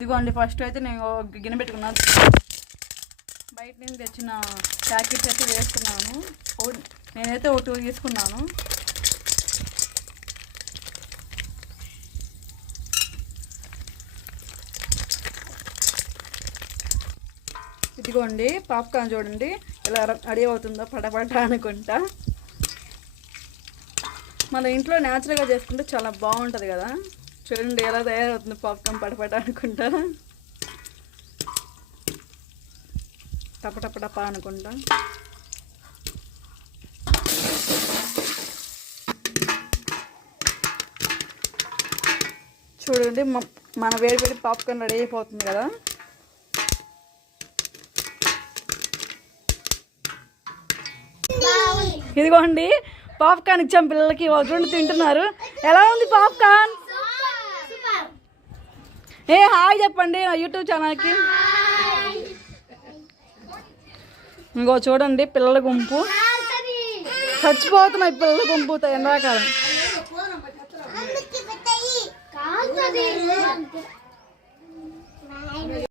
ఇదిగోండి ఫస్ట్ అయితే నేను ఒక గిన్నె పెట్టుకున్నాను బయట నుంచి తెచ్చిన ప్యాకెట్స్ అయితే వేసుకున్నాను. ఓ- నేనైతే ఒక టూ తీసుకున్నాను. ఇదిగోండి పాప్కార్న్ చూడండి ఇలా రెడీ అవుతుందో పడపడ అనుకుంటా. మన ఇంట్లో న్యాచురల్గా చేసుకుంటే చాలా బాగుంటుంది కదా. చూడండి ఎలా తయారవుతుంది పాప్కార్న్ పడపడ అనుకుంటా టప టప టప అనుకుంటా. చూడండి మన వేడి వేడి పాప్కార్న్ రెడీ అయిపోతుంది కదా. ఇదిగోండి పాప్కార్న్ ఇచ్చాం పిల్లలకి వాళ్ళు చూడండి తింటున్నారు. ఎలా ఉంది పాప్కార్న్? ఏ హాయ్ చెప్పండి నా యూట్యూబ్ ఛానల్కి. ఇంకో చూడండి పిల్లల గుంపు. చచ్చిపోతున్నాయి పిల్లల గుంపు ఎండాకాలం